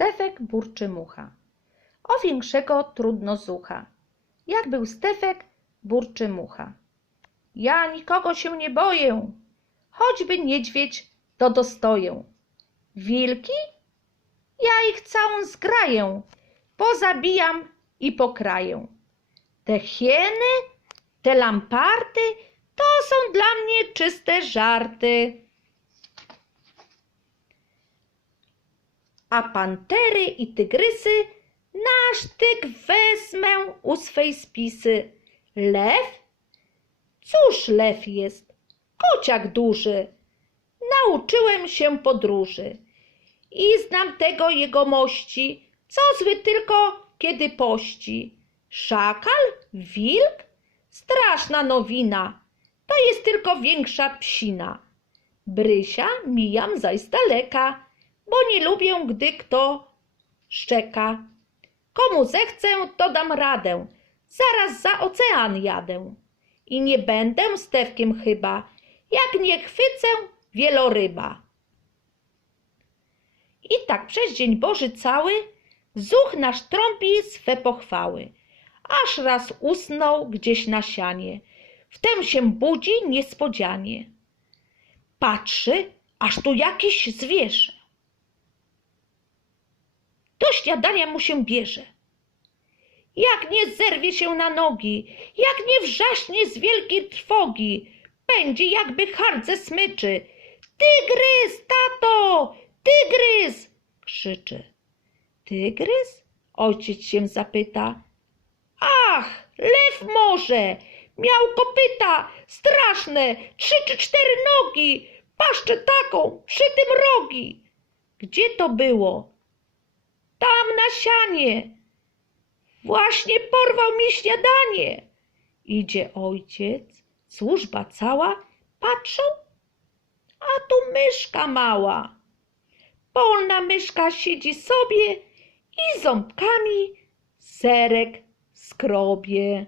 Stefek burczy mucha. O większego trudno zucha. Jak był Stefek, burczy mucha. Ja nikogo się nie boję, choćby niedźwiedź, to dostoję. Wilki? Ja ich całą zgraję, pozabijam i pokraję. Te hieny, te lamparty, to są dla mnie czyste żarty. A pantery i tygrysy na sztyk wezmę u swej spisy. Lew? Cóż lew jest? Kociak duży. Nauczyłem się podróży i znam tego jegomości, co zły tylko kiedy pości. Szakal? Wilk? Straszna nowina. To jest tylko większa psina. Brysia mijam zaś daleka, bo nie lubię, gdy kto szczeka. Komu zechcę, to dam radę. Zaraz za ocean jadę. I nie będę stewkiem chyba, jak nie chwycę wieloryba. I tak przez dzień Boży cały zuch nasz trąbi swe pochwały. Aż raz usnął gdzieś na sianie. Wtem się budzi niespodzianie. Patrzy, aż tu jakiś zwierzę. Do śniadania mu się bierze. Jak nie zerwie się na nogi, jak nie wrzaśnie z wielkiej trwogi, będzie jakby hardze smyczy. Tygrys, tato, tygrys! krzyczy. Tygrys? Ojciec się zapyta. Ach, lew może! Miał kopyta straszne, trzy czy cztery nogi, paszczę taką, przy tym rogi. Gdzie to było? Tam na sianie. Właśnie porwał mi śniadanie. Idzie ojciec, służba cała, patrzą, a tu myszka mała. Polna myszka siedzi sobie i ząbkami serek skrobie.